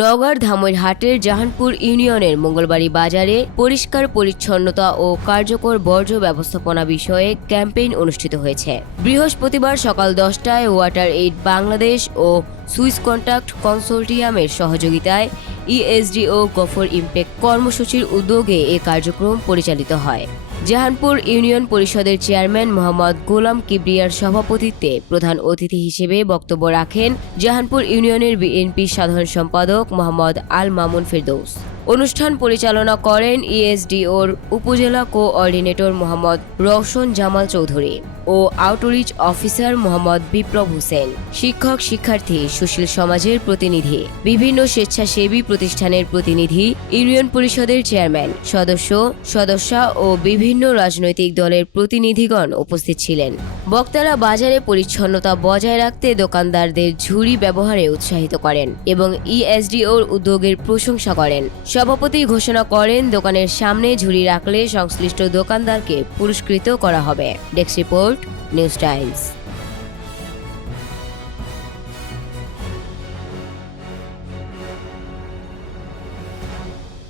নওগাঁর ধামইর হাটের জাহানপুর ইউনিয়নের মঙ্গলবাড়ি বাজারে পরিষ্কার, পরিচ্ছন্নতা ও কার্যকর বর্জ্য ব্যবস্থাপনা বিষয়ে ক্যাম্পেইন অনুষ্ঠিত হয়েছে। বৃহস্পতিবার সকাল দশটায় ওয়াটার এইড বাংলাদেশ ও সুইস কন্ট্যাক্ট কনসোর্টিয়ামের সহযোগিতায় ইএসডিও গফর ইমপ্যাক্ট কর্মসূচির উদ্যোগে এ কার্যক্রম পরিচালিত হয়। জাহানপুর ইউনিয়ন পরিষদের চেয়ারম্যান মোহাম্মদ গোলাম কিবরিয়ার সভাপতিত্বে প্রধান অতিথি হিসেবে বক্তব্য রাখেন জাহানপুর ইউনিয়নের বিএনপি সাধারণ সম্পাদক মোহাম্মদ আল মামুন ফেরদৌস। অনুষ্ঠান পরিচালনা করেন ইএসডিওর উপজেলা কোঅর্ডিনেটর মোহাম্মদ রওশন জামাল চৌধুরী। ও আউটরিচ অফিসার মোহাম্মদ বিপ্লব হোসেন, শিক্ষক শিক্ষার্থী সুশীল সমাজের প্রতিনিধি, বিভিন্ন স্বেচ্ছাসেবী প্রতিষ্ঠানের প্রতিনিধি, ইউনিয়ন পরিষদের চেয়ারম্যান, সদস্য, সদস্যা ও বিভিন্ন রাজনৈতিক দলের প্রতিনিধিগণ উপস্থিত ছিলেন। বক্তারা বাজারে পরিচ্ছন্নতা বজায় রাখতে দোকানদারদের ঝুড়ি ব্যবহারে উৎসাহিত করেন এবং ইএসডিওর উদ্যোগের প্রশংসা করেন। সভাপতি ঘোষণা করেন, দোকানের সামনে ঝুড়ি রাখলে সংশ্লিষ্ট দোকানদারকে পুরস্কৃত করা হবে। Desk report News styles.